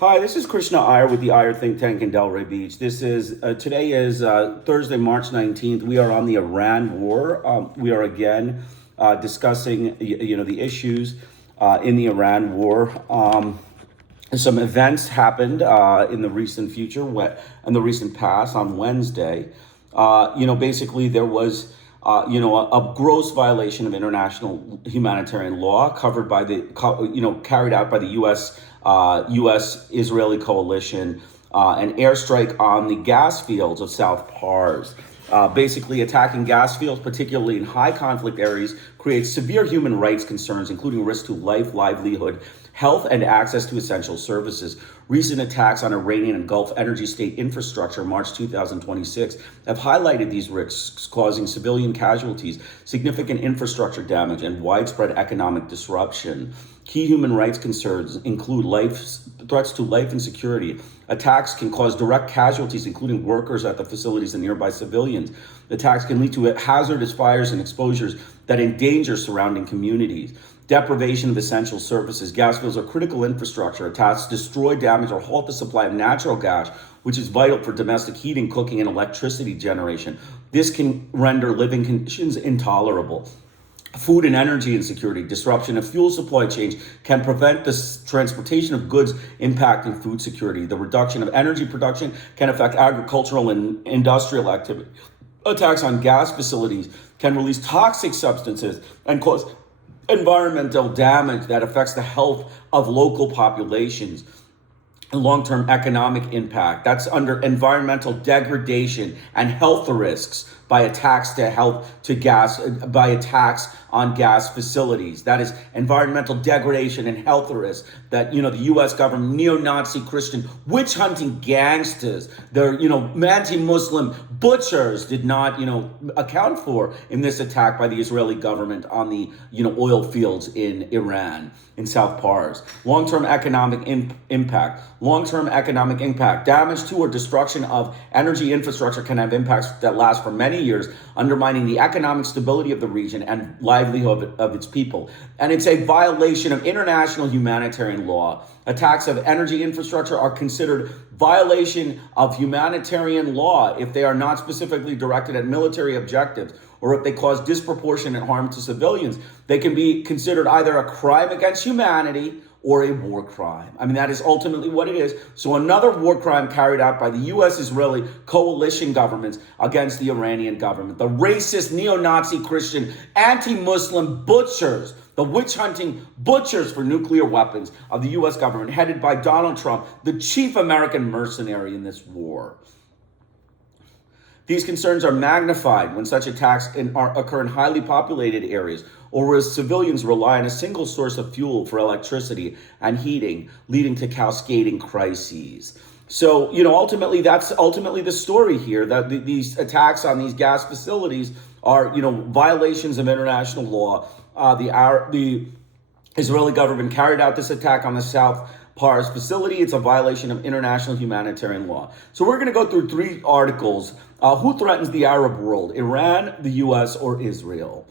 Hi, this is Krishna Iyer with the Iyer Think Tank in Delray Beach. Today is Thursday, March 19th. We are on the Iran war. We are again discussing the issues in the Iran war. Some events happened in the recent future and the recent past on Wednesday. Basically there was a gross violation of international humanitarian law carried out by the U.S. Israeli coalition, an airstrike on the gas fields of South Pars. Basically, attacking gas fields, particularly in high conflict areas, creates severe human rights concerns, including risk to life, livelihood, health, and access to essential services. Recent attacks on Iranian and Gulf energy state infrastructure, March 2026, have highlighted these risks, causing civilian casualties, significant infrastructure damage, and widespread economic disruption. Key human rights concerns include threats to life and security. Attacks can cause direct casualties, including workers at the facilities and nearby civilians. Attacks can lead to hazardous fires and exposures that endanger surrounding communities. Deprivation of essential services. Gas fields are critical infrastructure. Attacks destroy, damage, or halt the supply of natural gas, which is vital for domestic heating, cooking, and electricity generation. This can render living conditions intolerable. Food and energy insecurity, disruption of fuel supply chains can prevent the transportation of goods, impacting food security. The reduction of energy production can affect agricultural and industrial activity. Attacks on gas facilities can release toxic substances and cause environmental damage that affects the health of local populations. Long-term economic impact. That's under environmental degradation and health risks by attacks by attacks on gas facilities. That is environmental degradation and health risks that, the U.S. government, neo-Nazi Christian witch hunting gangsters, their, anti-Muslim butchers did not, account for in this attack by the Israeli government on the, oil fields in Iran, in South Pars. Long-term economic impact. Long-term economic impact. Damage to or destruction of energy infrastructure can have impacts that last for many years, undermining the economic stability of the region and livelihood of its people. And it's a violation of international humanitarian law. Attacks of energy infrastructure are considered violation of humanitarian law if they are not specifically directed at military objectives, or if they cause disproportionate harm to civilians. They can be considered either a crime against humanity or a war crime. I mean, that is ultimately what it is. So another war crime carried out by the U.S.-Israeli coalition governments against the Iranian government. The racist, neo-Nazi Christian, anti-Muslim butchers, the witch-hunting butchers for nuclear weapons of the U.S. government, headed by Donald Trump, the chief American mercenary in this war. These concerns are magnified when such attacks occur in highly populated areas, or where civilians rely on a single source of fuel for electricity and heating, leading to cascading crises. So, ultimately, that's the story here, that these attacks on these gas facilities are, violations of international law. The Israeli government carried out this attack on the South Pars facility. It's a violation of international humanitarian law. So we're going to go through three articles. Who threatens the Arab world? Iran, the U.S., or Israel?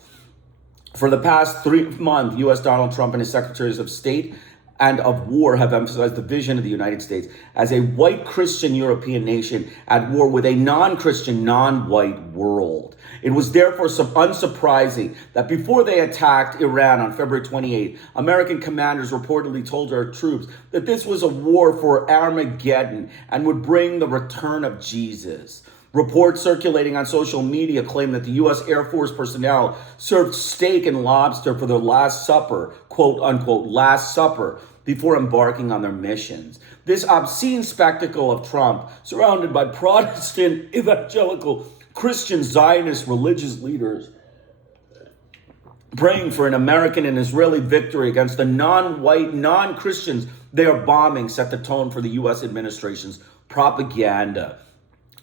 For the past 3 months, U.S. Donald Trump and his secretaries of state and of war have emphasized the vision of the United States as a white Christian European nation at war with a non-Christian, non-white world. It was therefore unsurprising that before they attacked Iran on February 28, American commanders reportedly told our troops that this was a war for Armageddon and would bring the return of Jesus. Reports circulating on social media claim that the U.S. Air Force personnel served steak and lobster for their last supper, quote unquote, last supper, before embarking on their missions. This obscene spectacle of Trump, surrounded by Protestant, evangelical, Christian, Zionist religious leaders, praying for an American and Israeli victory against the non-white, non-Christians they are bombing, set the tone for the U.S. administration's propaganda.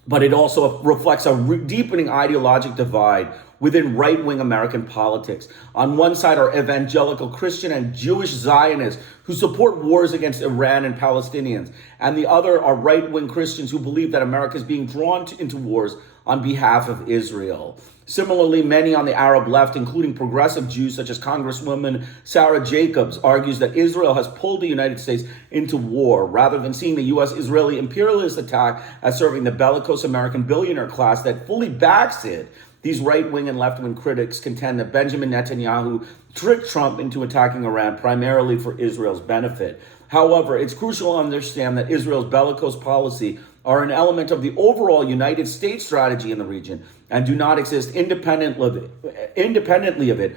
But it also reflects a deepening ideologic divide within right-wing American politics. On one side are evangelical Christian and Jewish Zionists who support wars against Iran and Palestinians, and the other are right-wing Christians who believe that America is being drawn into wars on behalf of Israel. Similarly, many on the Arab left, including progressive Jews such as Congresswoman Sarah Jacobs, argues that Israel has pulled the United States into war rather than seeing the US-Israeli imperialist attack as serving the bellicose American billionaire class that fully backs it. These right-wing and left-wing critics contend that Benjamin Netanyahu tricked Trump into attacking Iran primarily for Israel's benefit. However, it's crucial to understand that Israel's bellicose policy are an element of the overall United States strategy in the region and do not exist independently of it.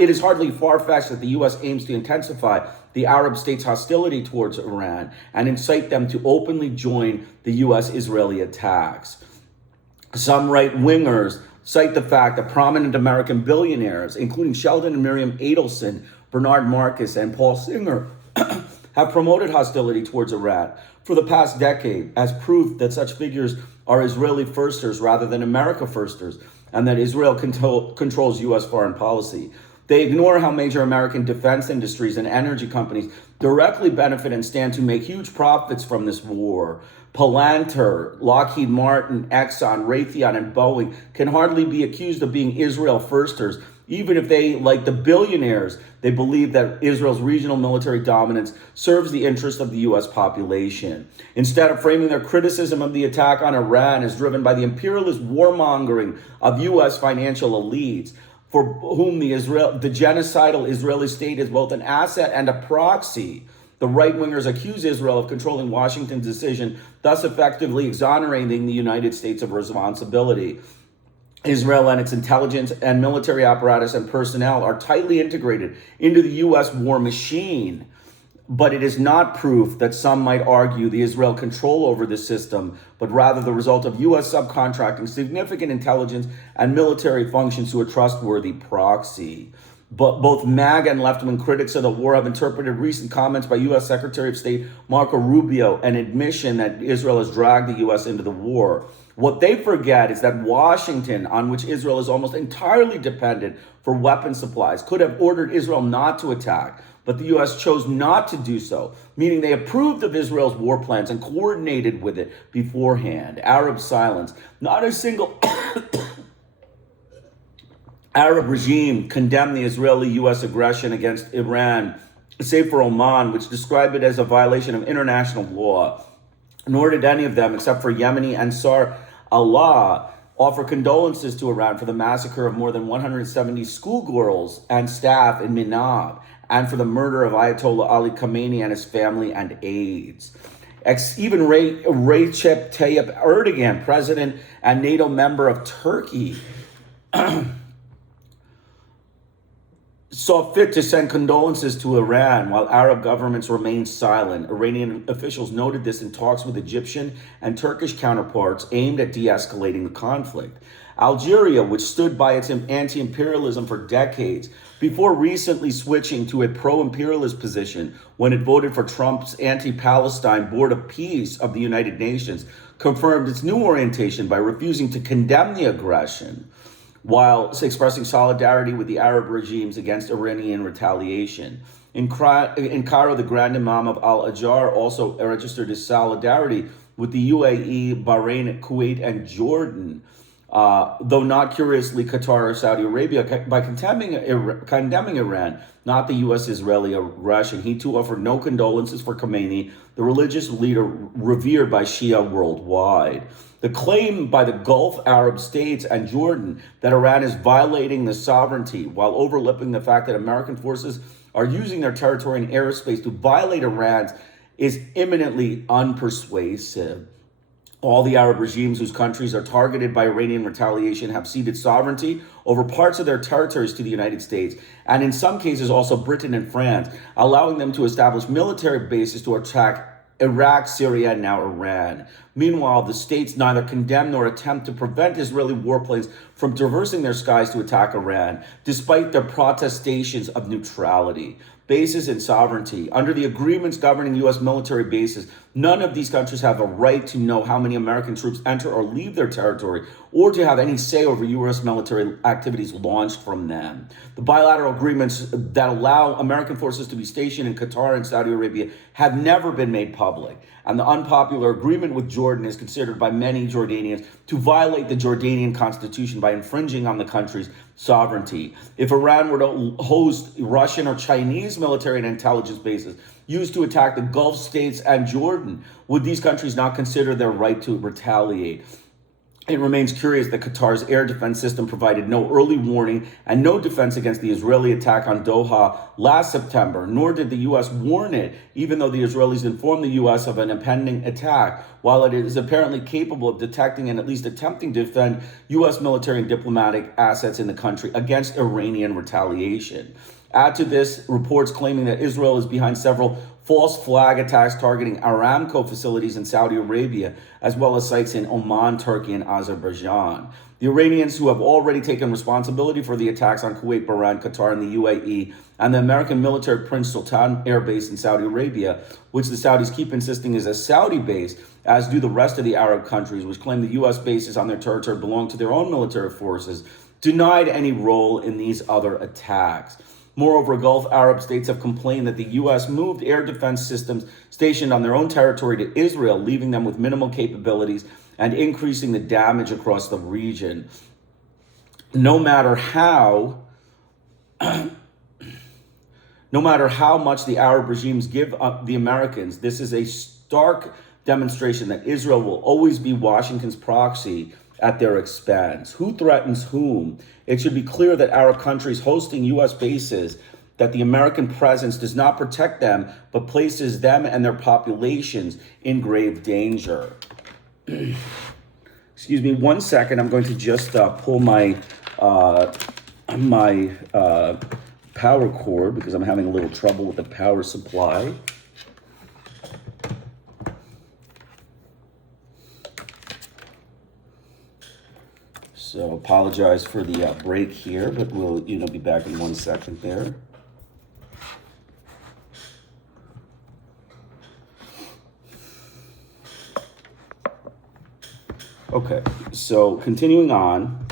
It is hardly far-fetched that the U.S. aims to intensify the Arab states' hostility towards Iran and incite them to openly join the U.S.-Israeli attacks. Some right-wingers cite the fact that prominent American billionaires, including Sheldon and Miriam Adelson, Bernard Marcus, and Paul Singer, have promoted hostility towards Iran for the past decade as proof that such figures are Israeli firsters rather than America firsters, and that Israel controls U.S. foreign policy. They ignore how major American defense industries and energy companies directly benefit and stand to make huge profits from this war. Palantir, Lockheed Martin, Exxon, Raytheon, and Boeing can hardly be accused of being Israel firsters, even if they, like the billionaires, they believe that Israel's regional military dominance serves the interest of the U.S. population. Instead of framing their criticism of the attack on Iran as driven by the imperialist warmongering of U.S. financial elites, for whom the genocidal Israeli state is both an asset and a proxy, the right-wingers accuse Israel of controlling Washington's decision, thus effectively exonerating the United States of responsibility. Israel and its intelligence and military apparatus and personnel are tightly integrated into the U.S. war machine. But it is not proof that some might argue the Israel control over this system, but rather the result of U.S. subcontracting significant intelligence and military functions to a trustworthy proxy. But both MAGA and left-wing critics of the war have interpreted recent comments by U.S. Secretary of State Marco Rubio an admission that Israel has dragged the U.S. into the war. What they forget is that Washington, on which Israel is almost entirely dependent for weapon supplies, could have ordered Israel not to attack, but the U.S. chose not to do so, meaning they approved of Israel's war plans and coordinated with it beforehand. Arab silence. Not a single Arab regime condemned the Israeli-U.S. aggression against Iran, save for Oman, which described it as a violation of international law. Nor did any of them, except for Yemeni Ansar Allah, offer condolences to Iran for the massacre of more than 170 schoolgirls and staff in Minab, and for the murder of Ayatollah Ali Khamenei and his family and aides. Even Recep Tayyip Erdogan, president and NATO member of Turkey, saw fit to send condolences to Iran while Arab governments remained silent. Iranian officials noted this in talks with Egyptian and Turkish counterparts aimed at de-escalating the conflict. Algeria, which stood by its anti-imperialism for decades, before recently switching to a pro-imperialist position when it voted for Trump's anti-Palestine Board of Peace of the United Nations, confirmed its new orientation by refusing to condemn the aggression, while expressing solidarity with the Arab regimes against Iranian retaliation. In Cairo, the Grand Imam of Al-Ajjar also registered his solidarity with the UAE, Bahrain, Kuwait, and Jordan, though not curiously Qatar or Saudi Arabia, by condemning Iran, not the U.S.-Israeli aggression. He too offered no condolences for Khamenei, the religious leader revered by Shia worldwide. The claim by the Gulf Arab states and Jordan that Iran is violating the sovereignty while overlooking the fact that American forces are using their territory and airspace to violate Iran's is eminently unpersuasive. All the Arab regimes whose countries are targeted by Iranian retaliation have ceded sovereignty over parts of their territories to the United States, and in some cases also Britain and France, allowing them to establish military bases to attack Iraq, Syria, and now Iran. Meanwhile, the states neither condemn nor attempt to prevent Israeli warplanes from traversing their skies to attack Iran, despite their protestations of neutrality. bases and sovereignty. Under the agreements governing U.S. military bases, none of these countries have a right to know how many American troops enter or leave their territory, or to have any say over U.S. military activities launched from them. The bilateral agreements that allow American forces to be stationed in Qatar and Saudi Arabia have never been made public. And the unpopular agreement with Jordan is considered by many Jordanians to violate the Jordanian constitution by infringing on the country's sovereignty. If Iran were to host Russian or Chinese military and intelligence bases used to attack the Gulf states and Jordan, would these countries not consider their right to retaliate? It remains curious that Qatar's air defense system provided no early warning and no defense against the Israeli attack on Doha last September, nor did the U.S. warn it, even though the Israelis informed the U.S. of an impending attack, while it is apparently capable of detecting and at least attempting to defend U.S. military and diplomatic assets in the country against Iranian retaliation. Add to this reports claiming that Israel is behind several false flag attacks targeting Aramco facilities in Saudi Arabia, as well as sites in Oman, Turkey, and Azerbaijan. The Iranians, who have already taken responsibility for the attacks on Kuwait, Bahrain, Qatar, and the UAE, and the American military Prince Sultan Air Base in Saudi Arabia, which the Saudis keep insisting is a Saudi base, as do the rest of the Arab countries, which claim the U.S. bases on their territory belong to their own military forces, denied any role in these other attacks. Moreover, Gulf Arab states have complained that the U.S. moved air defense systems stationed on their own territory to Israel, leaving them with minimal capabilities and increasing the damage across the region. No matter how much the Arab regimes give up the Americans, this is a stark demonstration that Israel will always be Washington's proxy at their expense. Who threatens whom? It should be clear that Arab countries hosting U.S. bases, that the American presence does not protect them, but places them and their populations in grave danger. Excuse me 1 second. I'm going to just pull my power cord because I'm having a little trouble with the power supply. So apologize for the break here, but we'll be back in 1 second there. Okay, so continuing on.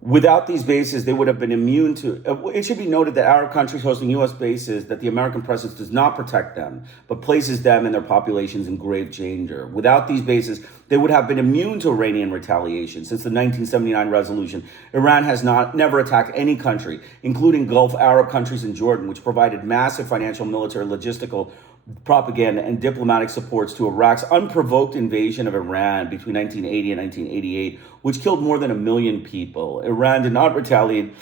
Without these bases, they would have been immune to... It should be noted that Arab countries hosting U.S. bases, that the American presence does not protect them, but places them and their populations in grave danger. Without these bases, they would have been immune to Iranian retaliation. Since the 1979 resolution, Iran has never attacked any country, including Gulf Arab countries and Jordan, which provided massive financial, military, logistical, propaganda, and diplomatic supports to Iraq's unprovoked invasion of Iran between 1980 and 1988, which killed more than 1 million people. Iran did not retaliate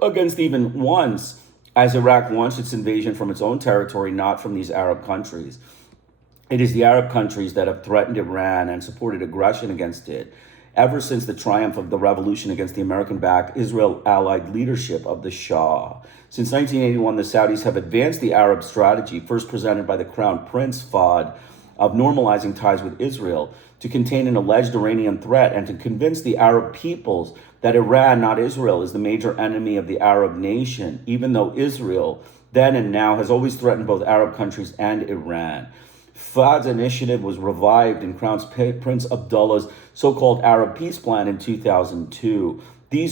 against even once, as Iraq launched its invasion from its own territory, not from these Arab countries. It is the Arab countries that have threatened Iran and supported aggression against it ever since the triumph of the revolution against the American-backed Israel-allied leadership of the Shah. Since 1981, the Saudis have advanced the Arab strategy, first presented by the Crown Prince Fahd, of normalizing ties with Israel to contain an alleged Iranian threat and to convince the Arab peoples that Iran, not Israel, is the major enemy of the Arab nation, even though Israel, then and now, has always threatened both Arab countries and Iran. Fahd's initiative was revived in Crown Prince Abdullah's so-called Arab Peace Plan in 2002.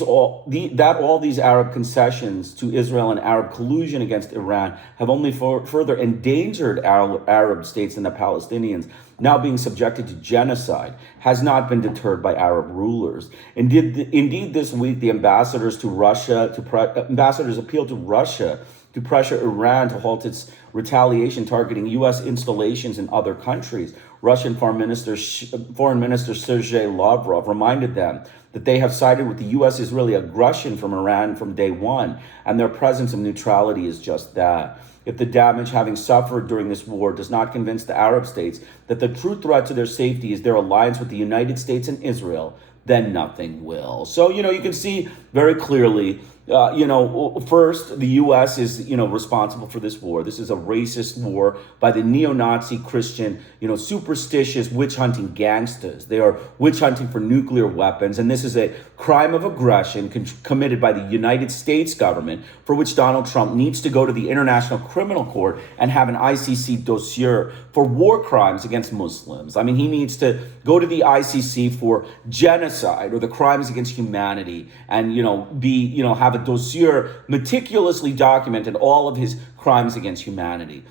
All these Arab concessions to Israel and Arab collusion against Iran have only further endangered Arab states and the Palestinians, now being subjected to genocide, has not been deterred by Arab rulers. Indeed, this week, the ambassadors appealed to Russia to pressure Iran to halt its retaliation targeting U.S. installations in other countries. Russian Foreign Minister Sergei Lavrov reminded them that they have sided with the U.S.-Israeli aggression from Iran from day one, and their presence of neutrality is just that. If the damage having suffered during this war does not convince the Arab states that the true threat to their safety is their alliance with the United States and Israel, then nothing will. So, you can see very clearly First, the U.S. is, responsible for this war. This is a racist war by the neo-Nazi Christian, superstitious witch hunting gangsters. They are witch hunting for nuclear weapons, and this is a crime of aggression committed by the United States government, for which Donald Trump needs to go to the International Criminal Court and have an ICC dossier for war crimes against Muslims. I mean, he needs to go to the ICC for genocide or the crimes against humanity, and have a dossier meticulously documented all of his crimes against humanity.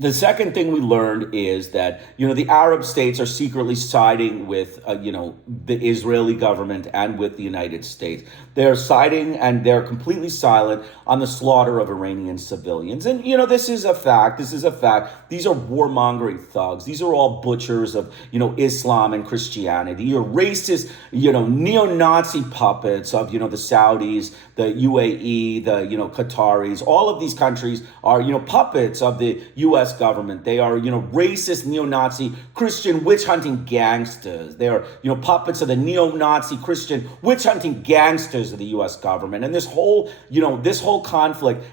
The second thing we learned is that, the Arab states are secretly siding with, the Israeli government and with the United States. They're siding and they're completely silent on the slaughter of Iranian civilians. And, this is a fact. This is a fact. These are warmongering thugs. These are all butchers of, Islam and Christianity. You're racist, neo-Nazi puppets of, the Saudis, the UAE, the, Qataris. All of these countries are, puppets of the U.S. government. They are, racist neo-Nazi Christian witch-hunting gangsters. They are, puppets of the neo-Nazi Christian witch-hunting gangsters of the U.S. government. And this whole conflict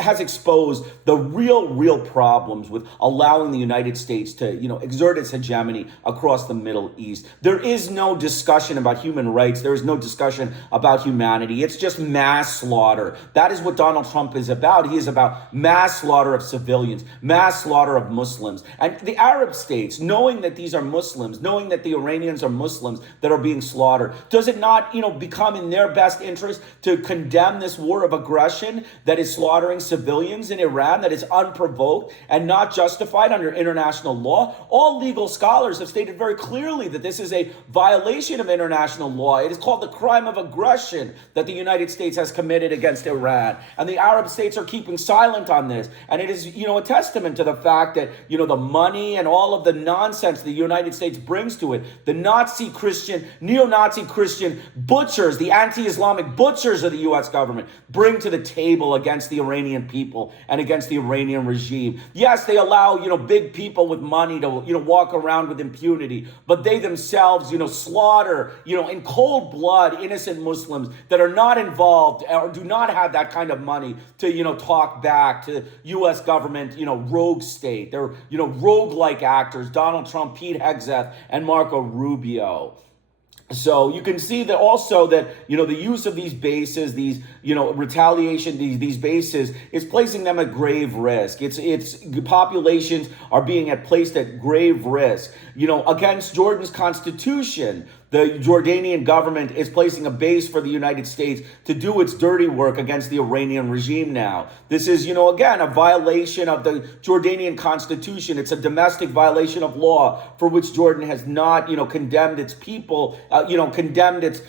has exposed the real problems with allowing the United States to, exert its hegemony across the Middle East. There is no discussion about human rights. There is no discussion about humanity. It's just mass slaughter. That is what Donald Trump is about. He is about mass slaughter of civilians, mass slaughter of Muslims. And the Arab states, knowing that these are Muslims, knowing that the Iranians are Muslims that are being slaughtered, does it not, become in their best interest to condemn this war of aggression that is slaughtering civilians in Iran, that is unprovoked and not justified under international law? All legal scholars have stated very clearly that this is a violation of international law. It is called the crime of aggression that the United States has committed against Iran. And the Arab states are keeping silent on this. And it is, a testament to the fact that, the money and all of the nonsense the United States brings to it, the Nazi Christian, neo-Nazi Christian butchers, the anti-Islamic butchers of the U.S. government bring to the table against the Iranian people and against the Iranian regime. Yes, they allow, big people with money to, walk around with impunity, but they themselves, slaughter, in cold blood, innocent Muslims that are not involved or do not have that kind of money to, talk back to U.S. government, rogue state. They're, rogue-like actors, Donald Trump, Pete Hegseth, and Marco Rubio. So you can see that also that, the use of these bases, these, retaliation, these bases is placing them at grave risk. It's populations are being placed at grave risk, against Jordan's constitution. The Jordanian government is placing a base for the United States to do its dirty work against the Iranian regime now. This is, again, a violation of the Jordanian constitution. It's a domestic violation of law for which Jordan has not, condemned its people, condemned its,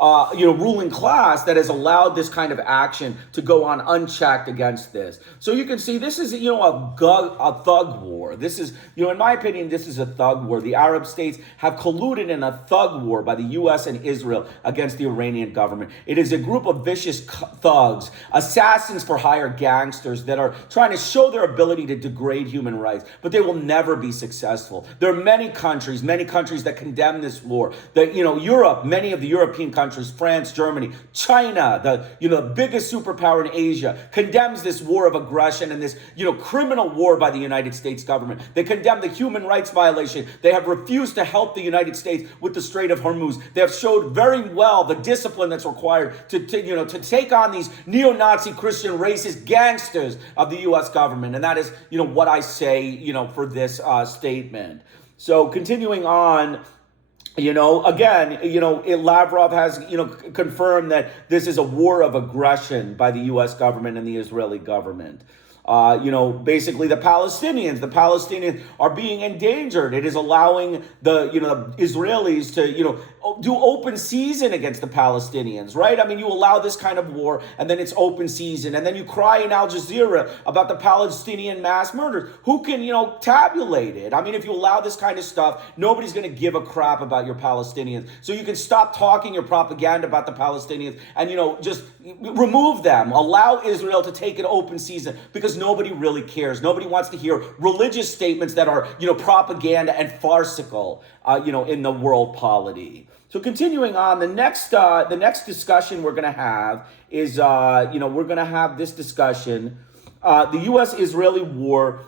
ruling class that has allowed this kind of action to go on unchecked against this. So you can see this is, a thug war. This is, in my opinion, this is a thug war. The Arab states have colluded in a thug war by the U.S. and Israel against the Iranian government. It is a group of vicious thugs, assassins for hire gangsters that are trying to show their ability to degrade human rights, but they will never be successful. There are many countries that condemn this war. Europe, many of the European countries, France, Germany, China, the biggest superpower in Asia, condemns this war of aggression and this, criminal war by the United States government. They condemn the human rights violation. They have refused to help the United States with the Strait of Hormuz. They have showed very well the discipline that's required to take on these neo-Nazi Christian racist gangsters of the U.S. government. And that is, what I say, for this statement. So continuing on, Lavrov has, confirmed that this is a war of aggression by the U.S. government and the Israeli government. Basically the Palestinians are being endangered. It is allowing the Israelis to, do open season against the Palestinians, right? I mean, you allow this kind of war and then it's open season. And then you cry in Al Jazeera about the Palestinian mass murders. Who can, tabulate it? I mean, if you allow this kind of stuff, nobody's going to give a crap about your Palestinians. So you can stop talking your propaganda about the Palestinians and, just, remove them, allow Israel to take an open season, because nobody really cares. Nobody wants to hear religious statements that are, propaganda and farcical, in the world polity. So continuing on, the next discussion we're going to have is, we're going to have this discussion, the U.S.-Israeli war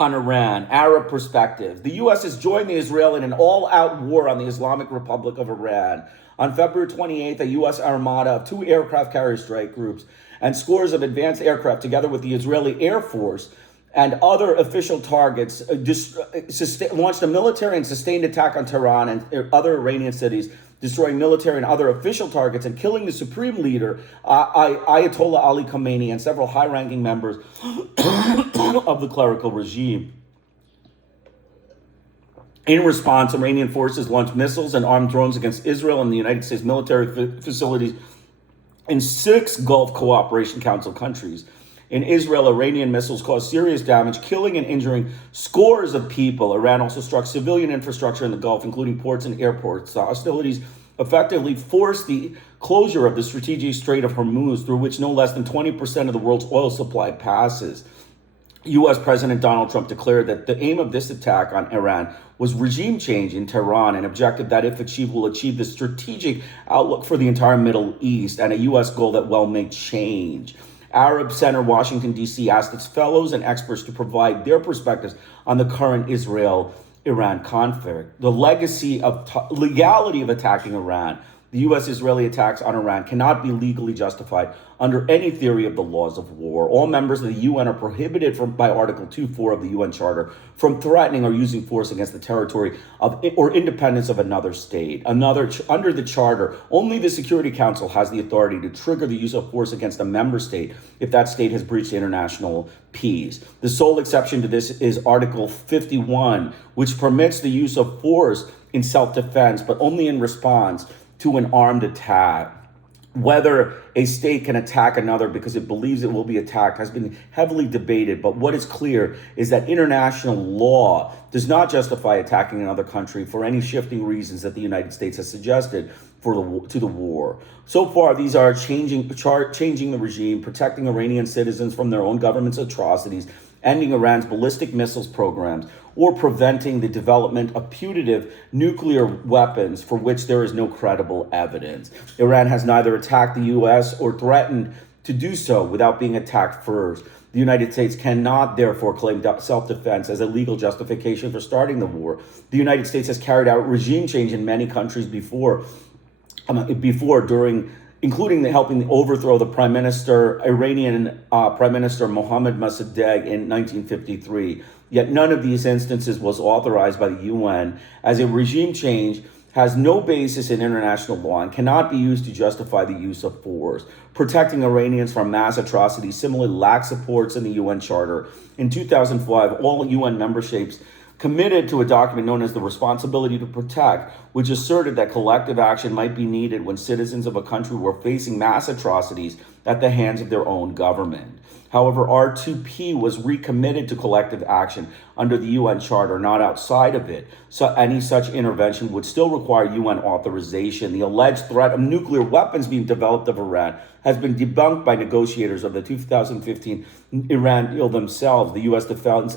on Iran, Arab perspective. The U.S. has joined Israel in an all-out war on the Islamic Republic of Iran. On February 28th, a U.S. armada of 2 aircraft carrier strike groups and scores of advanced aircraft, together with the Israeli Air Force and other official targets, launched a military and sustained attack on Tehran and other Iranian cities, destroying military and other official targets and killing the supreme leader, Ayatollah Ali Khamenei, and several high-ranking members of the clerical regime. In response, Iranian forces launched missiles and armed drones against Israel and the United States military facilities in 6 Gulf Cooperation Council countries. In Israel, Iranian missiles caused serious damage, killing and injuring scores of people. Iran also struck civilian infrastructure in the Gulf, including ports and airports. The hostilities effectively forced the closure of the strategic Strait of Hormuz, through which no less than 20% of the world's oil supply passes. U.S. President Donald Trump declared that the aim of this attack on Iran was regime change in Tehran, and objected that if achieved, will achieve the strategic outlook for the entire Middle East, and a U.S. goal that will make change. Arab Center Washington, D.C. asked its fellows and experts to provide their perspectives on the current Israel-Iran conflict. The legality of attacking Iran. The U.S.-Israeli attacks on Iran cannot be legally justified under any theory of the laws of war. All members of the UN are prohibited by Article 2.4 of the UN Charter from threatening or using force against the territory of or independence of another state. Under the Charter, only the Security Council has the authority to trigger the use of force against a member state if that state has breached international peace. The sole exception to this is Article 51, which permits the use of force in self-defense, but only in response to an armed attack. Whether a state can attack another because it believes it will be attacked has been heavily debated, but what is clear is that international law does not justify attacking another country for any shifting reasons that the United States has suggested to the war. So far, these are changing the regime, protecting Iranian citizens from their own government's atrocities, ending Iran's ballistic missiles programs, or preventing the development of putative nuclear weapons for which there is no credible evidence. Iran has neither attacked the U.S. or threatened to do so without being attacked first. The United States cannot, therefore, claim self-defense as a legal justification for starting the war. The United States has carried out regime change in many countries before, including helping overthrow the Iranian Prime Minister Mohammad Mossadegh in 1953. Yet none of these instances was authorized by the UN, as a regime change has no basis in international law and cannot be used to justify the use of force. Protecting Iranians from mass atrocities similarly lacks supports in the UN Charter. In 2005, all UN member states committed to a document known as the Responsibility to Protect, which asserted that collective action might be needed when citizens of a country were facing mass atrocities at the hands of their own government. However, R2P was recommitted to collective action under the UN Charter, not outside of it. So any such intervention would still require UN authorization. The alleged threat of nuclear weapons being developed of Iran has been debunked by negotiators of the 2015 Iran deal themselves. The U.S. Defense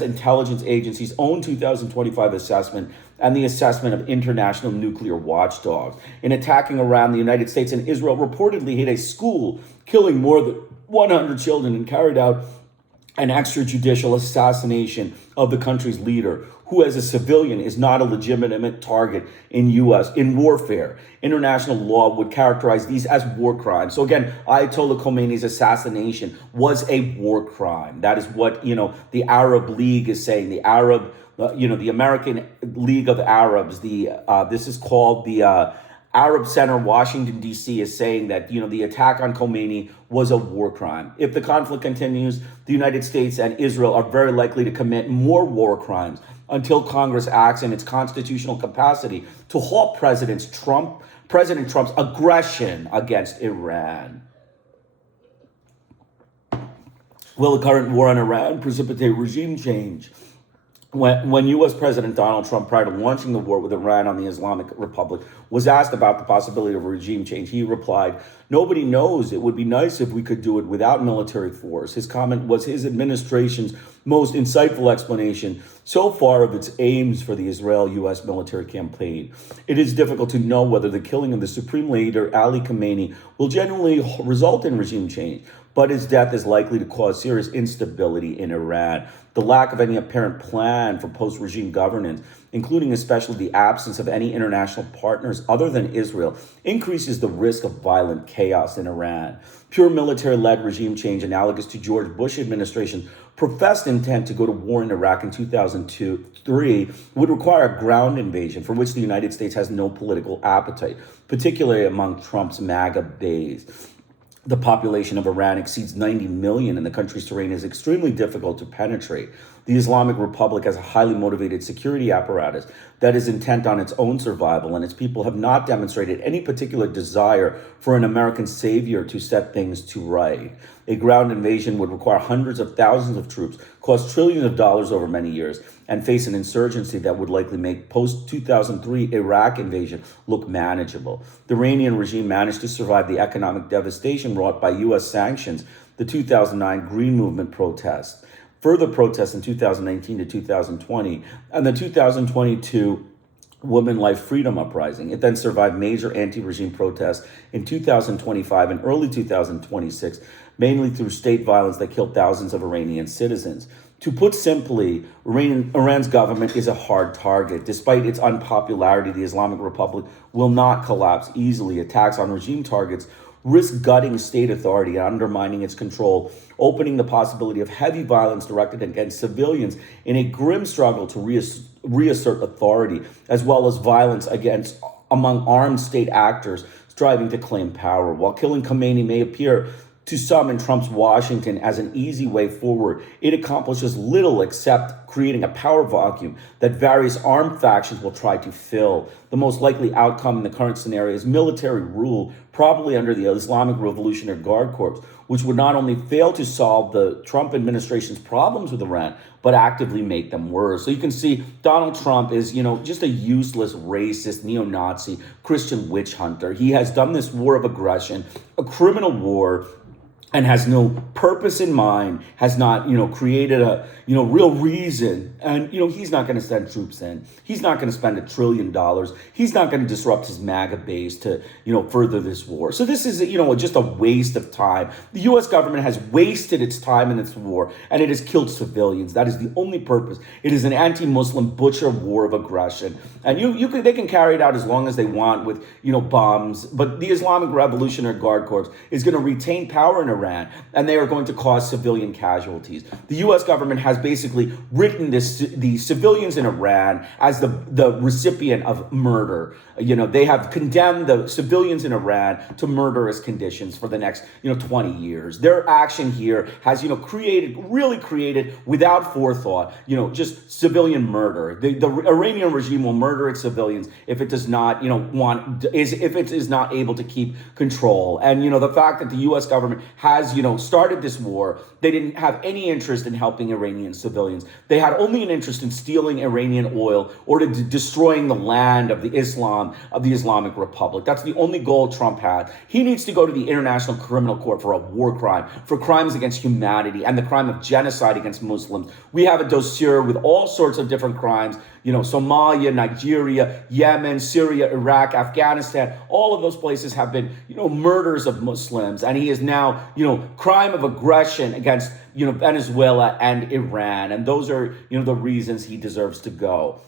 Intelligence Agency's own 2025 assessment and the assessment of international nuclear watchdogs. In attacking Iran, the United States and Israel reportedly hit a school, killing more than 100 children, and carried out an extrajudicial assassination of the country's leader, who as a civilian is not a legitimate target in warfare. International law would characterize these as war crimes. So again, Ayatollah Khomeini's assassination was a war crime. That is what, the Arab League is saying. The American League of Arabs, this is called the Arab Center, Washington, D.C. is saying that, the attack on Khomeini was a war crime. If the conflict continues, the United States and Israel are very likely to commit more war crimes until Congress acts in its constitutional capacity to halt President Trump's aggression against Iran. Will the current war on Iran precipitate regime change? When U.S. President Donald Trump, prior to launching the war with Iran on the Islamic Republic, was asked about the possibility of a regime change, he replied, "Nobody knows. It would be nice if we could do it without military force." His comment was his administration's most insightful explanation so far of its aims for the Israel-U.S. military campaign. It is difficult to know whether the killing of the supreme leader, Ali Khamenei, will genuinely result in regime change, but his death is likely to cause serious instability in Iran. The lack of any apparent plan for post-regime governance, including especially the absence of any international partners other than Israel, increases the risk of violent chaos in Iran. Pure military-led regime change, analogous to George Bush administration's professed intent to go to war in Iraq in 2002-3, would require a ground invasion for which the United States has no political appetite, particularly among Trump's MAGA base. The population of Iran exceeds 90 million, and the country's terrain is extremely difficult to penetrate. The Islamic Republic has a highly motivated security apparatus that is intent on its own survival, and its people have not demonstrated any particular desire for an American savior to set things to right. A ground invasion would require hundreds of thousands of troops, cost trillions of dollars over many years, and face an insurgency that would likely make post-2003 Iraq invasion look manageable. The Iranian regime managed to survive the economic devastation wrought by U.S. sanctions, the 2009 Green Movement protests, further protests in 2019 to 2020, and the 2022 Women Life Freedom Uprising. It then survived major anti-regime protests in 2025 and early 2026, mainly through state violence that killed thousands of Iranian citizens. To put simply, Iran's government is a hard target. Despite its unpopularity, the Islamic Republic will not collapse easily. Attacks on regime targets risk gutting state authority and undermining its control, opening the possibility of heavy violence directed against civilians in a grim struggle to reassert authority, as well as violence among armed state actors striving to claim power. While killing Khamenei may appear to some in Trump's Washington as an easy way forward, it accomplishes little except creating a power vacuum that various armed factions will try to fill. The most likely outcome in the current scenario is military rule, probably under the Islamic Revolutionary Guard Corps, which would not only fail to solve the Trump administration's problems with Iran, but actively make them worse. So you can see Donald Trump is, just a useless, racist, neo-Nazi, Christian witch hunter. He has done this war of aggression, a criminal war, and has no purpose in mind, has not, created a, real reason. And, he's not going to send troops in. He's not going to spend $1 trillion. He's not going to disrupt his MAGA base to, further this war. So this is, just a waste of time. The U.S. government has wasted its time in this war, and it has killed civilians. That is the only purpose. It is an anti-Muslim butcher war of aggression. And they can carry it out as long as they want with, bombs. But the Islamic Revolutionary Guard Corps is going to retain power in Iran, and they are going to cause civilian casualties. The U.S. government has basically written the civilians in Iran as the recipient of murder. They have condemned the civilians in Iran to murderous conditions for the next, 20 years. Their action here has, created without forethought, just civilian murder. The Iranian regime will murder its civilians if it does not, if it is not able to keep control. And, the fact that the U.S. government has, started this war, they didn't have any interest in helping Iranian civilians. They had only an interest in stealing Iranian oil or to destroying the land of the Islamic Republic. That's the only goal Trump had. He needs to go to the International Criminal Court for a war crime, for crimes against humanity and the crime of genocide against Muslims. We have a dossier with all sorts of different crimes, Somalia, Nigeria, Yemen, Syria, Iraq, Afghanistan. All of those places have been, murders of Muslims. And he is now, crime of aggression against, Venezuela and Iran. And those are, the reasons he deserves to go.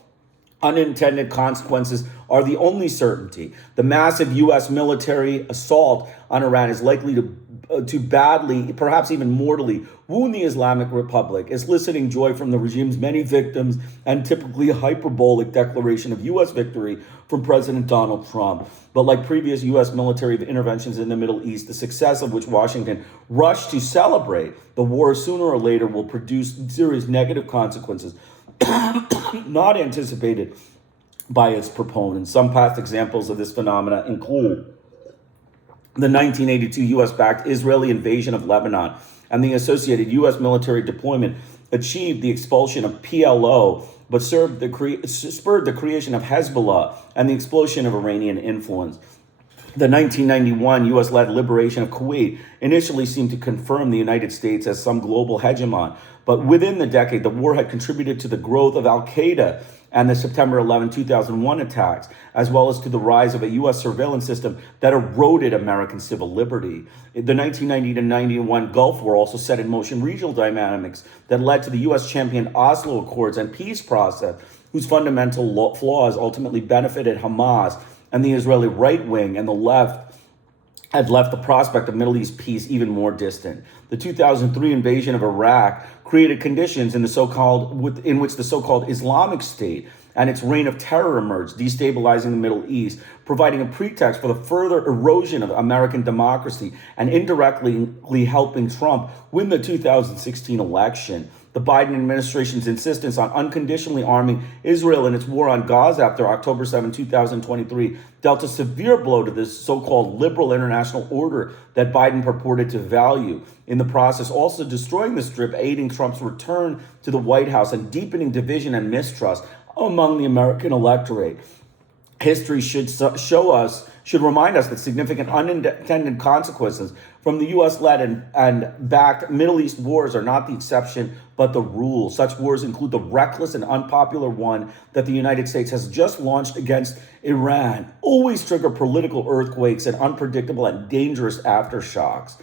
Unintended consequences are the only certainty. The massive U.S. military assault on Iran is likely to badly, perhaps even mortally, wound the Islamic Republic, eliciting joy from the regime's many victims and typically hyperbolic declaration of U.S. victory from President Donald Trump. But like previous U.S. military interventions in the Middle East, the success of which Washington rushed to celebrate, the war sooner or later will produce serious negative consequences not anticipated by its proponents. Some past examples of this phenomena include the 1982 U.S.-backed Israeli invasion of Lebanon and the associated U.S. military deployment achieved the expulsion of PLO, but spurred the creation of Hezbollah and the explosion of Iranian influence. The 1991 U.S.-led liberation of Kuwait initially seemed to confirm the United States as some global hegemon, but within the decade, the war had contributed to the growth of al-Qaeda and the September 11, 2001 attacks, as well as to the rise of a U.S. surveillance system that eroded American civil liberty. The 1990 to 91 Gulf War also set in motion regional dynamics that led to the U.S.-championed Oslo Accords and peace process, whose fundamental flaws ultimately benefited Hamas and the Israeli right wing and the left had left the prospect of Middle East peace even more distant. The 2003 invasion of Iraq created conditions in which the so-called Islamic State and its reign of terror emerged, destabilizing the Middle East, providing a pretext for the further erosion of American democracy and indirectly helping Trump win the 2016 election. The Biden administration's insistence on unconditionally arming Israel in its war on Gaza after October 7, 2023 dealt a severe blow to this so-called liberal international order that Biden purported to value, in the process also destroying the Strip, aiding Trump's return to the White House and deepening division and mistrust among the American electorate. History should remind us that significant unintended consequences from the U.S.-led and backed Middle East wars are not the exception, but the rule. Such wars include the reckless and unpopular one that the United States has just launched against Iran, always trigger political earthquakes and unpredictable and dangerous aftershocks.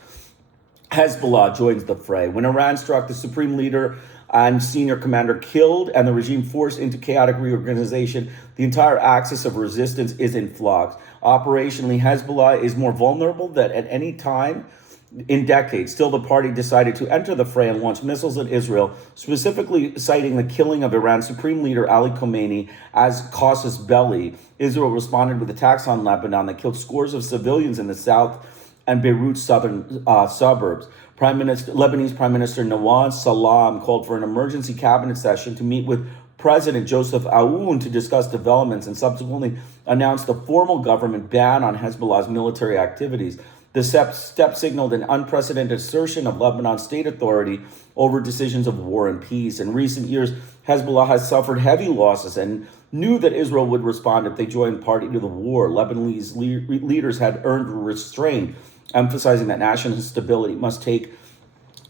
Hezbollah joins the fray. When Iran struck, the supreme leader and senior commander killed and the regime forced into chaotic reorganization, the entire axis of resistance is in flux. Operationally, Hezbollah is more vulnerable than at any time in decades. Still, the party decided to enter the fray and launch missiles at Israel, specifically citing the killing of Iran's supreme leader Ali Khamenei as casus belli. Israel responded with attacks on Lebanon that killed scores of civilians in the south and Beirut's southern suburbs. Lebanese Prime Minister Nawaz Salam called for an emergency cabinet session to meet with President Joseph Aoun to discuss developments and subsequently announced a formal government ban on Hezbollah's military activities. The step signaled an unprecedented assertion of Lebanon's state authority over decisions of war and peace. In recent years, Hezbollah has suffered heavy losses and knew that Israel would respond if they joined party to the war. Lebanese leaders had earned restraint, emphasizing that national stability must take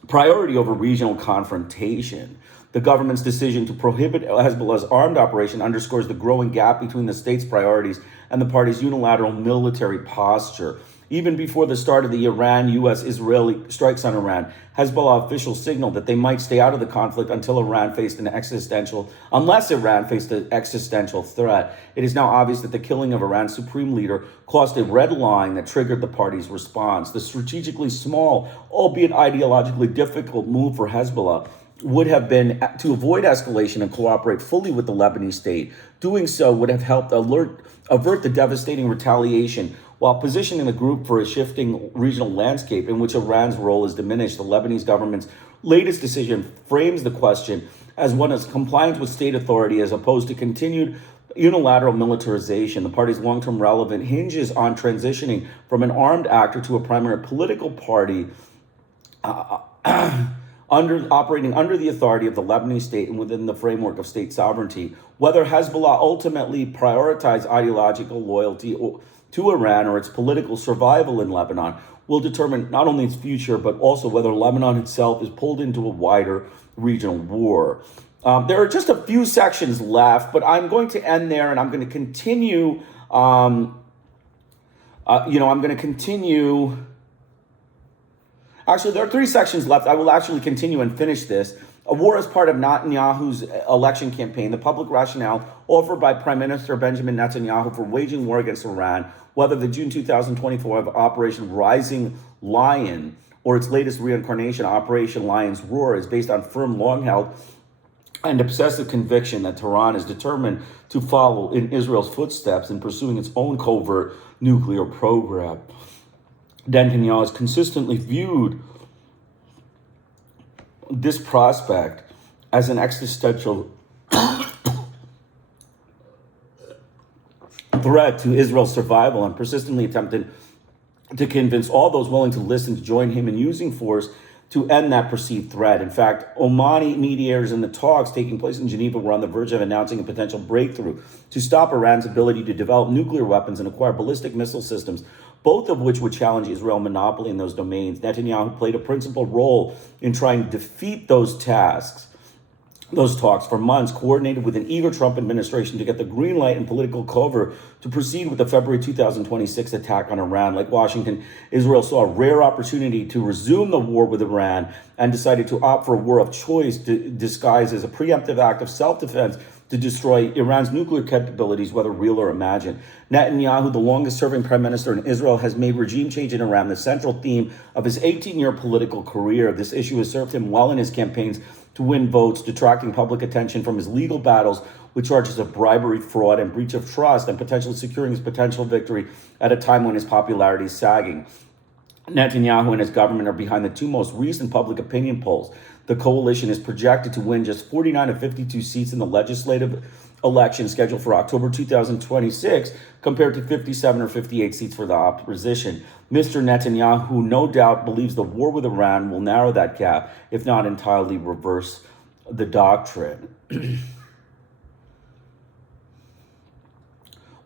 priority over regional confrontation. The government's decision to prohibit Hezbollah's armed operation underscores the growing gap between the state's priorities and the party's unilateral military posture. Even before the start of the U.S.-Israeli strikes on Iran, Hezbollah officials signaled that they might stay out of the conflict unless Iran faced an existential threat. It is now obvious that the killing of Iran's supreme leader crossed a red line that triggered the party's response. The strategically small, albeit ideologically difficult move for Hezbollah would have been to avoid escalation and cooperate fully with the Lebanese state. Doing so would have helped avert the devastating retaliation while positioning the group for a shifting regional landscape in which Iran's role is diminished. The Lebanese government's latest decision frames the question as one of compliance with state authority as opposed to continued unilateral militarization. The party's long-term relevance hinges on transitioning from an armed actor to a primary political party operating under the authority of the Lebanese state and within the framework of state sovereignty. Whether Hezbollah ultimately prioritizes ideological loyalty to Iran or its political survival in Lebanon will determine not only its future, but also whether Lebanon itself is pulled into a wider regional war. There are just a few sections left, but I'm going to end there and I'm going to continue. Actually, there are 3 sections left. I will actually continue and finish this. A war as part of Netanyahu's election campaign, the public rationale offered by Prime Minister Benjamin Netanyahu for waging war against Iran, whether the June 2024 Operation Rising Lion or its latest reincarnation, Operation Lion's Roar, is based on firm, long-held, and obsessive conviction that Tehran is determined to follow in Israel's footsteps in pursuing its own covert nuclear program. Netanyahu has consistently viewed this prospect as an existential threat to Israel's survival and persistently attempted to convince all those willing to listen to join him in using force to end that perceived threat. In fact, Omani mediators in the talks taking place in Geneva were on the verge of announcing a potential breakthrough to stop Iran's ability to develop nuclear weapons and acquire ballistic missile systems, both of which would challenge Israel's monopoly in those domains. Netanyahu played a principal role in trying to defeat those talks for months, coordinated with an eager Trump administration to get the green light and political cover to proceed with the February 2026 attack on Iran. Like Washington, Israel saw a rare opportunity to resume the war with Iran and decided to opt for a war of choice disguised as a preemptive act of self-defense to destroy Iran's nuclear capabilities, whether real or imagined. Netanyahu, the longest-serving prime minister in Israel, has made regime change in Iran the central theme of his 18-year political career. This issue has served him well in his campaigns to win votes, detracting public attention from his legal battles with charges of bribery, fraud, and breach of trust, and potentially securing his potential victory at a time when his popularity is sagging. Netanyahu and his government are behind the two most recent public opinion polls. The coalition is projected to win just 49 of 52 seats in the legislative election scheduled for October 2026, compared to 57 or 58 seats for the opposition. Mr. Netanyahu no doubt believes the war with Iran will narrow that gap, if not entirely reverse the doctrine.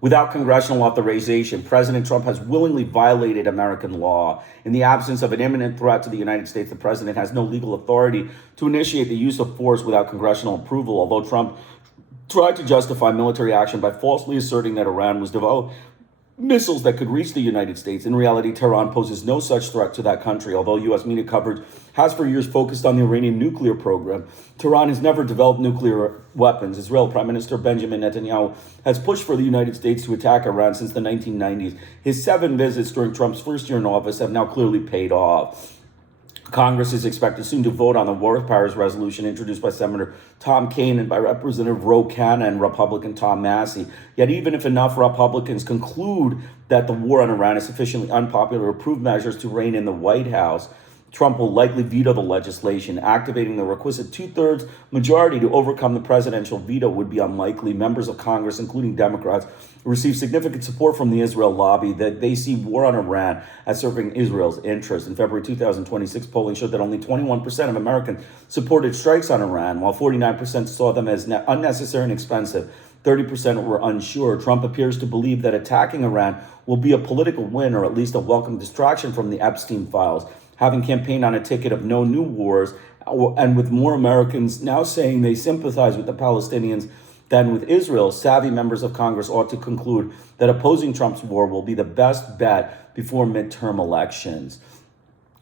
Without congressional authorization, President Trump has willingly violated American law. In the absence of an imminent threat to the United States, the president has no legal authority to initiate the use of force without congressional approval, although Trump tried to justify military action by falsely asserting that Iran was developing missiles that could reach the United States. In reality, Tehran poses no such threat to that country. Although U.S. media coverage has for years focused on the Iranian nuclear program, Tehran has never developed nuclear weapons. Israel Prime Minister Benjamin Netanyahu has pushed for the United States to attack Iran since the 1990s. His 7 visits during Trump's first year in office have now clearly paid off. Congress is expected soon to vote on the War Powers resolution introduced by Senator Tom Kaine and by Representative Ro Khanna and Republican Tom Massey. Yet even if enough Republicans conclude that the war on Iran is sufficiently unpopular to approve measures to rein in the White House, Trump will likely veto the legislation. Activating the requisite 2/3 majority to overcome the presidential veto would be unlikely. Members of Congress, including Democrats, receive significant support from the Israel lobby that they see war on Iran as serving Israel's interests. In February 2026, polling showed that only 21% of Americans supported strikes on Iran, while 49% saw them as unnecessary and expensive. 30% were unsure. Trump appears to believe that attacking Iran will be a political win, or at least a welcome distraction from the Epstein files. Having campaigned on a ticket of no new wars, and with more Americans now saying they sympathize with the Palestinians than with Israel, savvy members of Congress ought to conclude that opposing Trump's war will be the best bet before midterm elections.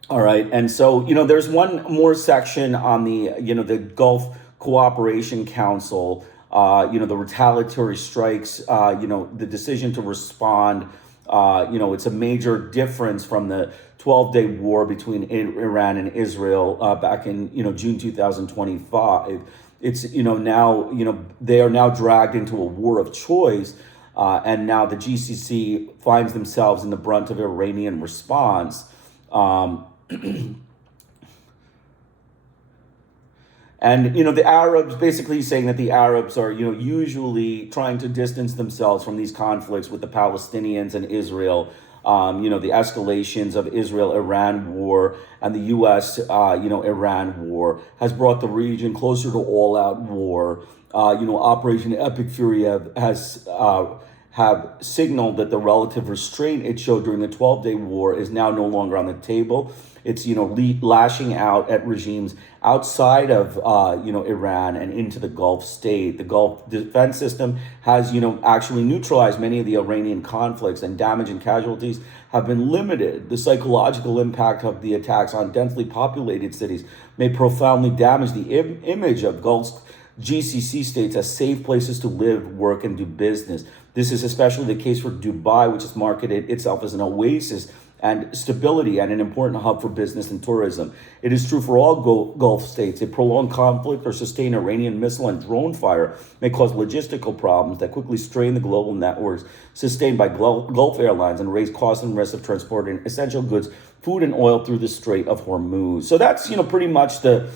All right, and so, there's one more section on the, the Gulf Cooperation Council, the retaliatory strikes, the decision to respond. It's a major difference from the 12-day war between Iran and Israel back in, June 2025. It's, now, they are now dragged into a war of choice. And now the GCC finds themselves in the brunt of Iranian response. And, the Arabs, basically saying that the Arabs are, usually trying to distance themselves from these conflicts with the Palestinians and Israel. The escalations of Israel-Iran war and the U.S., Iran war has brought the region closer to all-out war. Operation Epic Fury have signaled that the relative restraint it showed during the 12-day war is now no longer on the table. It's, lashing out at regimes outside of, Iran and into the Gulf state. The Gulf defense system has, actually neutralized many of the Iranian conflicts, and damage and casualties have been limited. The psychological impact of the attacks on densely populated cities may profoundly damage the image of Gulf GCC states as safe places to live, work, and do business. This is especially the case for Dubai, which has marketed itself as an oasis and stability and an important hub for business and tourism. It is true for all Gulf states. A prolonged conflict or sustained Iranian missile and drone fire may cause logistical problems that quickly strain the global networks sustained by Gulf airlines and raise costs and risks of transporting essential goods, food and oil through the Strait of Hormuz. So that's, pretty much the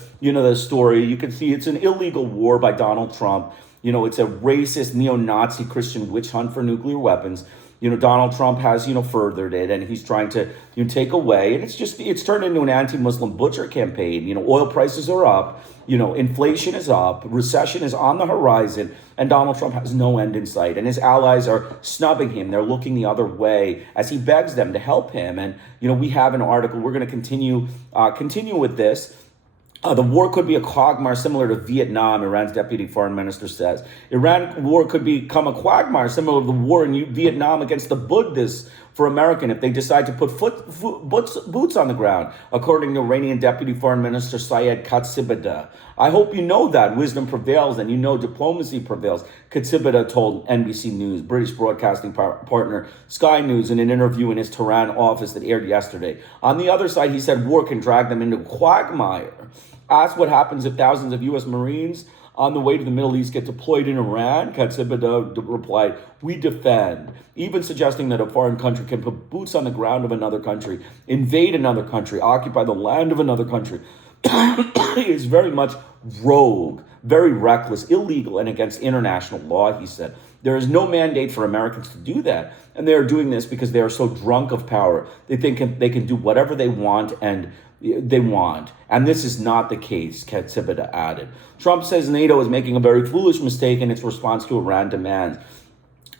story. You can see it's an illegal war by Donald Trump. It's a racist neo-Nazi Christian witch hunt for nuclear weapons. Donald Trump has, furthered it, and he's trying to, take away, and it's turned into an anti-Muslim butcher campaign. Oil prices are up, inflation is up, recession is on the horizon, and Donald Trump has no end in sight, and his allies are snubbing him. They're looking the other way as he begs them to help him. And, we have an article. We're going to continue with this. The war could be a quagmire similar to Vietnam, Iran's deputy foreign minister says. Iran war could become a quagmire similar to the war in Vietnam against the Buddhists for American if they decide to put boots on the ground, according to Iranian deputy foreign minister Sayed Katsibada. I hope you know that wisdom prevails and diplomacy prevails, Katsibada told NBC News, British broadcasting partner Sky News, in an interview in his Tehran office that aired yesterday. On the other side, he said war can drag them into a quagmire. Asked what happens if thousands of U.S. Marines on the way to the Middle East get deployed in Iran, Katsibada replied, "We defend," even suggesting that a foreign country can put boots on the ground of another country, invade another country, occupy the land of another country. It is very much rogue, very reckless, illegal, and against international law, he said. There is no mandate for Americans to do that, and they are doing this because they are so drunk of power. They think they can do whatever they want, and this is not the case, Katsibada added. Trump says NATO is making a very foolish mistake in its response to Iran demands.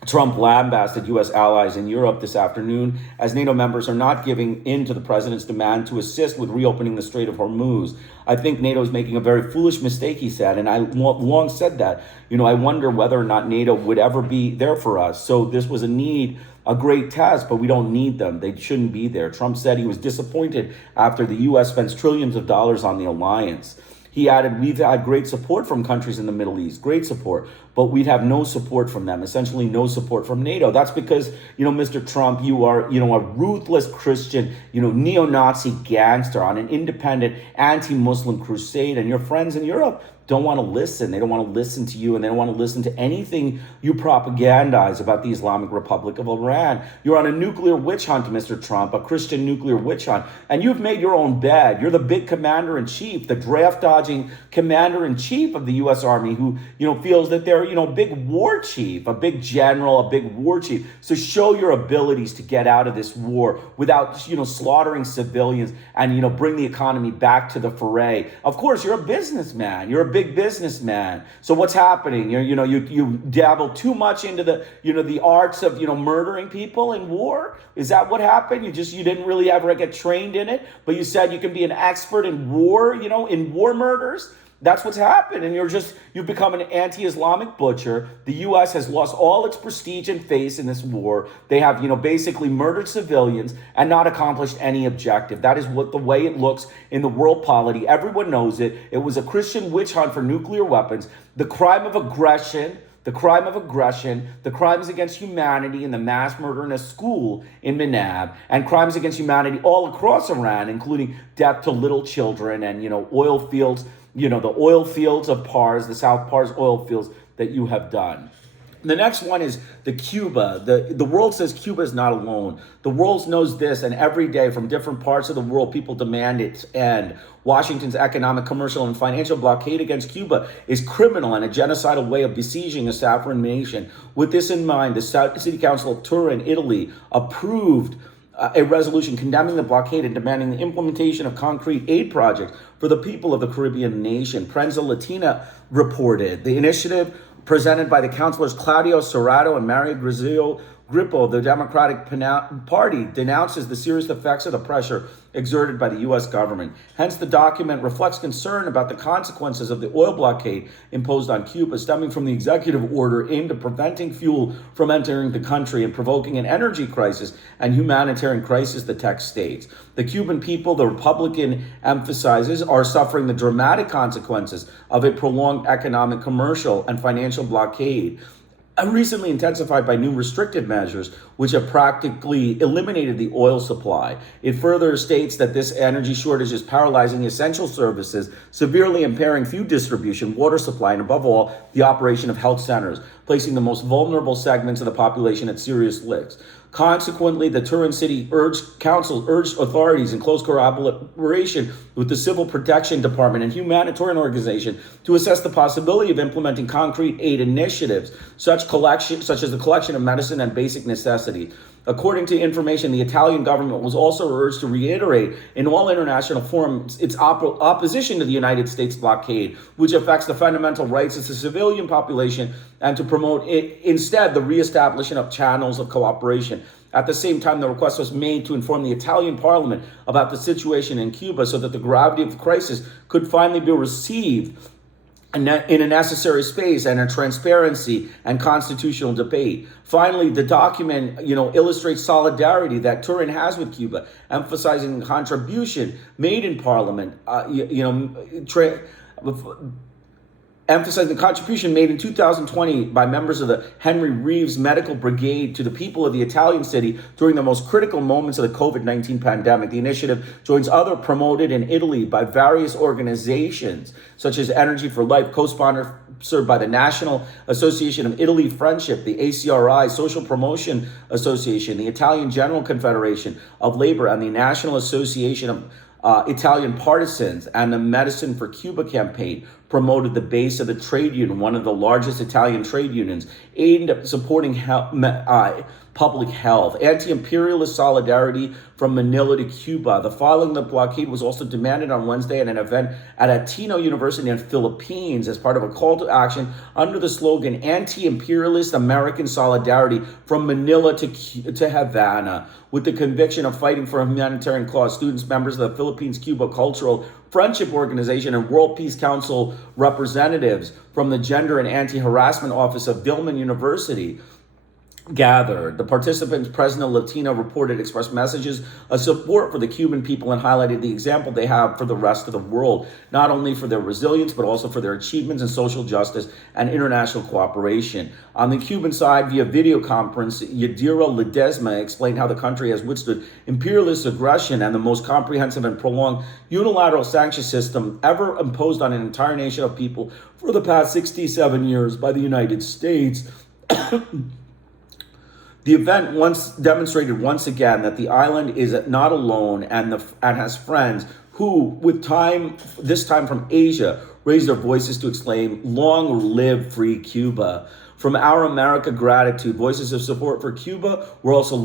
Trump lambasted U.S. allies in Europe this afternoon as NATO members are not giving in to the president's demand to assist with reopening the Strait of Hormuz. I think NATO is making a very foolish mistake, he said, and I long said that. I wonder whether or not NATO would ever be there for us. So this was a great test, but we don't need them. They shouldn't be there. Trump said he was disappointed after the U.S. spends trillions of dollars on the alliance. He added, we've had great support from countries in the Middle East, great support, but we'd have no support from them, essentially no support from NATO. That's because, Mr. Trump, you are, a ruthless Christian, neo-Nazi gangster on an independent anti-Muslim crusade, and your friends in Europe don't want to listen. They don't want to listen to you, and they don't want to listen to anything you propagandize about the Islamic Republic of Iran. You're on a nuclear witch hunt, Mr. Trump, a Christian nuclear witch hunt, and you've made your own bed. You're the big commander-in-chief, the draft-dodging commander-in-chief of the U.S. Army who, feels that they're, big war chief, a big general, a big war chief. So show your abilities to get out of this war without, slaughtering civilians and, bring the economy back to the fray. Of course, you're a businessman. You're a big businessman. So what's happening? You dabble too much into the arts of murdering people in war. Is that what happened? You didn't really ever get trained in it, but you said you can be an expert in war. In war murders. That's what's happened, and you've become an anti-Islamic butcher. The U.S. has lost all its prestige and face in this war. They have, basically murdered civilians and not accomplished any objective. That is the way it looks in the world polity. Everyone knows it. It was a Christian witch hunt for nuclear weapons. The crime of aggression, the crimes against humanity and the mass murder in a school in Minab, and crimes against humanity all across Iran, including death to little children and, oil fields, the oil fields of Pars, the South Pars oil fields that you have done. The next one is the Cuba. The world says Cuba is not alone. The world knows this, and every day from different parts of the world, people demand its end. Washington's economic, commercial, and financial blockade against Cuba is criminal and a genocidal way of besieging a sovereign nation. With this in mind, the City Council of Turin, Italy, approved a resolution condemning the blockade and demanding the implementation of concrete aid projects for the people of the Caribbean nation. Prensa Latina reported the initiative presented by the councilors Claudio Serrato and Maria Grizio Grippo, the Democratic Party, denounces the serious effects of the pressure exerted by the U.S. government. Hence, the document reflects concern about the consequences of the oil blockade imposed on Cuba, stemming from the executive order aimed at preventing fuel from entering the country and provoking an energy crisis and humanitarian crisis, the text states. The Cuban people, the Republican emphasizes, are suffering the dramatic consequences of a prolonged economic, commercial, and financial blockade, recently intensified by new restrictive measures, which have practically eliminated the oil supply. It further states that this energy shortage is paralyzing essential services, severely impairing food distribution, water supply, and above all, the operation of health centers, placing the most vulnerable segments of the population at serious risks. Consequently, the Turin City Council urged authorities in close collaboration with the Civil Protection Department and humanitarian organization to assess the possibility of implementing concrete aid initiatives, such as the collection of medicine and basic necessities. According to information, the Italian government was also urged to reiterate in all international forums its opposition to the United States blockade, which affects the fundamental rights of the civilian population, and to promote instead the reestablishment of channels of cooperation. At the same time, the request was made to inform the Italian parliament about the situation in Cuba so that the gravity of the crisis could finally be received in a necessary space and a transparency and constitutional debate. Finally, the document, illustrates solidarity that Turin has with Cuba, emphasizing the contribution made in Parliament, emphasizing the contribution made in 2020 by members of the Henry Reeves Medical Brigade to the people of the Italian city during the most critical moments of the COVID-19 pandemic. The initiative joins other promoted in Italy by various organizations, such as Energy for Life, co-sponsored by the National Association of Italy Friendship, the ACRI, Social Promotion Association, the Italian General Confederation of Labor, and the National Association of Italian Partisans, and the Medicine for Cuba campaign promoted the base of the trade union, one of the largest Italian trade unions, aimed at supporting public health. Anti-imperialist solidarity from Manila to Cuba. The following the blockade was also demanded on Wednesday at an event at Atino University in the Philippines as part of a call to action under the slogan Anti-Imperialist American Solidarity from Manila to Havana. With the conviction of fighting for a humanitarian cause, students, members of the Philippines-Cuba Cultural Friendship Organization, and World Peace Council representatives from the Gender and Anti-Harassment Office of Dillman University gathered. The participants, President Latina reported, expressed messages of support for the Cuban people and highlighted the example they have for the rest of the world, not only for their resilience, but also for their achievements in social justice and international cooperation. On the Cuban side, via video conference, Yadira Ledesma explained how the country has withstood imperialist aggression and the most comprehensive and prolonged unilateral sanction system ever imposed on an entire nation of people for the past 67 years by the United States. The event demonstrated once again that the island is not alone and has friends who, this time from Asia, raised their voices to exclaim, "Long live free Cuba." From our America gratitude, voices of support for Cuba were also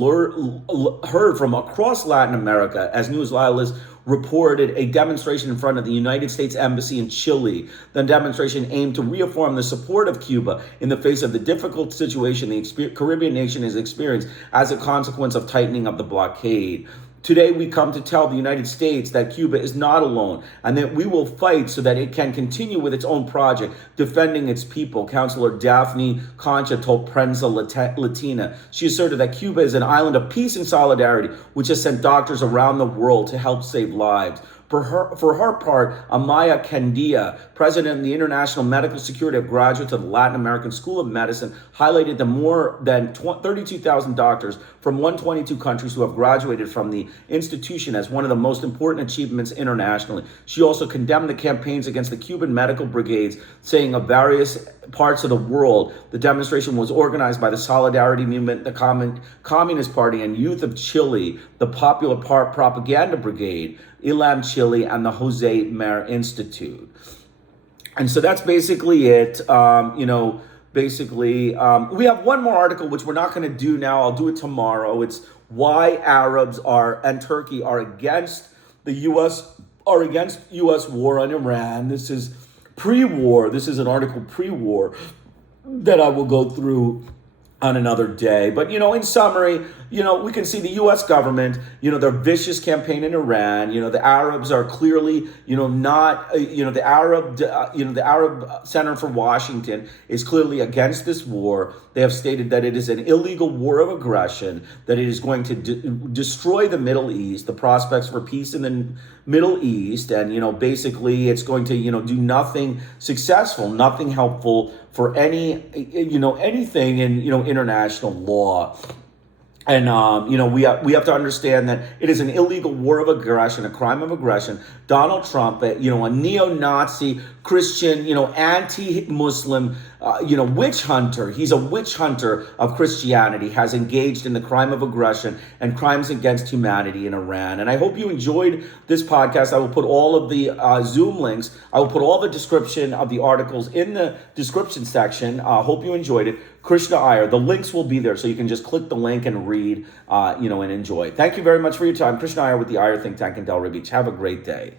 heard from across Latin America, as News Lilas reported a demonstration in front of the United States Embassy in Chile. The demonstration aimed to reaffirm the support of Cuba in the face of the difficult situation the Caribbean nation has experienced as a consequence of tightening of the blockade. Today, we come to tell the United States that Cuba is not alone and that we will fight so that it can continue with its own project, defending its people, Councilor Daphne Concha told Prensa Latina. She asserted that Cuba is an island of peace and solidarity, which has sent doctors around the world to help save lives. For her part, Amaya Candia, president of the International Medical Security of Graduates of the Latin American School of Medicine, highlighted the more than 32,000 doctors from 122 countries who have graduated from the institution as one of the most important achievements internationally. She also condemned the campaigns against the Cuban medical brigades, saying of various parts of the world, the demonstration was organized by the Solidarity Movement, the Communist Party, and Youth of Chile, the Popular Propaganda Brigade, Ilam Chile, and the Jose Mer Institute. And so that's basically it. We have one more article, which we're not going to do now. I'll do it tomorrow. It's why Arabs and Turkey are against the U.S. war on Iran. This is pre-war. This is an article pre-war that I will go through on another day. But, in summary, we can see the U.S. government, their vicious campaign in Iran. The Arabs are clearly, not, the Arab Center for Washington is clearly against this war. They have stated that it is an illegal war of aggression, that it is going to destroy the Middle East, the prospects for peace in the Middle East. And, basically it's going to, do nothing successful, nothing helpful for anything in, international law. And we have to understand that it is an illegal war of aggression, a crime of aggression. Donald Trump, a neo-Nazi, Christian, anti-Muslim, witch hunter. He's a witch hunter of Christianity, has engaged in the crime of aggression and crimes against humanity in Iran. And I hope you enjoyed this podcast. I will put all of the Zoom links. I will put all the description of the articles in the description section. Hope you enjoyed it. Krishna Iyer. The links will be there, so you can just click the link and read, and enjoy. Thank you very much for your time. Krishna Iyer with the Iyer Think Tank in Delray Beach. Have a great day.